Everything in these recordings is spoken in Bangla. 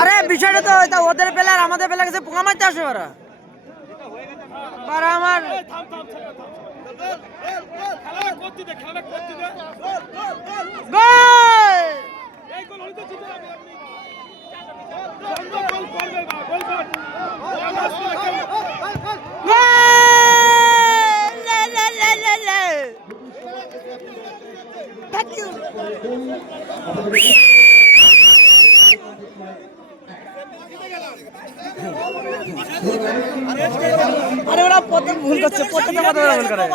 আরে বিষয়টা তো এটা ওদের প্লেয়ার আমাদের প্লেয়ার কাছে পোকা মারতে আসে ওরা আমার আরে ওরা প্রথম ভুল করছে, প্রত্যেকটা কথা ভুল করে।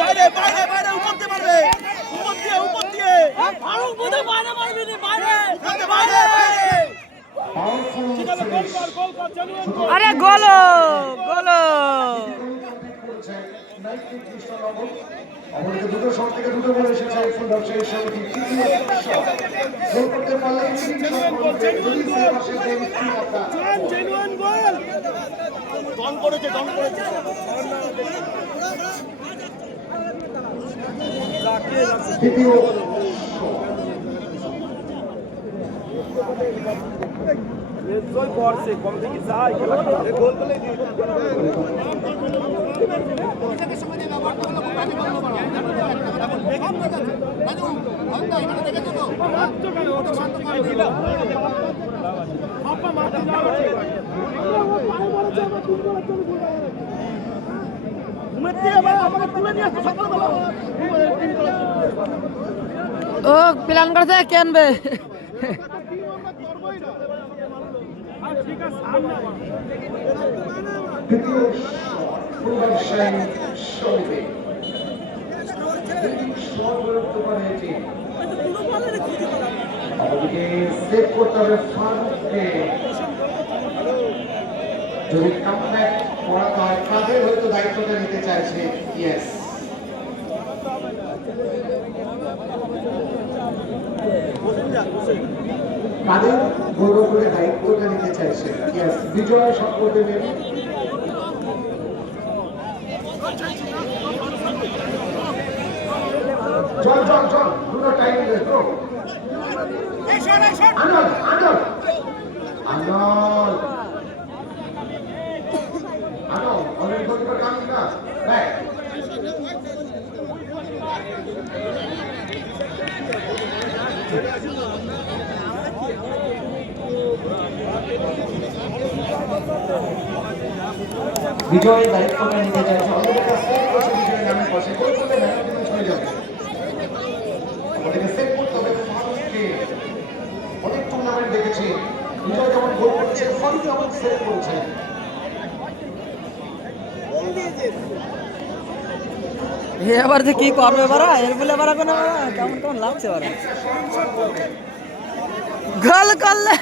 বাইরে বাইরে বাইরে উপরতে পারবে, উপর দিয়ে উপর দিয়ে ফারুক বুঝে বাইরে মারবি নি, বাইরে বাইরে। আরে গোলো গোলো আমাদের দুটো শট থেকে দুটো বল এসেছে ফুল ব্যবসায়ী সমিতি গোল করতে পারলে জেনুইন গোল ডন করেছে, ডন করেছে। দ্বিতীয় কম থেকে যায় খেলা গোল বলে ও প্ল্যান করছে কেনবে দ্বিতীয় ফুল ব্যবসায়ী সমিতি আমাদেরকে সেভ করতে হবে ফারুককে। যদি কামব্যাক করাতে হয় কাদের হয়তো দায়িত্বটা নিতে চাইছে। ইয়েস, কাদের বড় করে দায়িত্বটা নিতে চাইছে। ইয়েস, বিজয় সম্পর্কে নেই। চল চল চল, দুটো টাইম দে তো। আনল আনল আনল আনল অনেক বড় কাম না রাইট। বিজয়ের দায়িত্বটা নিতে চাইছে। আমাদের কাছে বিজয়ের নামে বসে গোল করলে ম্যাচ চলে যাবে। আমাদেরকে সেভ করতে হবে ফারুককে। অনেক টুর্নামেন্ট দেখেছি বিজয় যেমন গোল করছে ফারুক যেমন সেভ করছে। এবার যে কি করবে বারা এর বলে বারা কোনো কেমন কেমন লাগছে বারা গোল করলে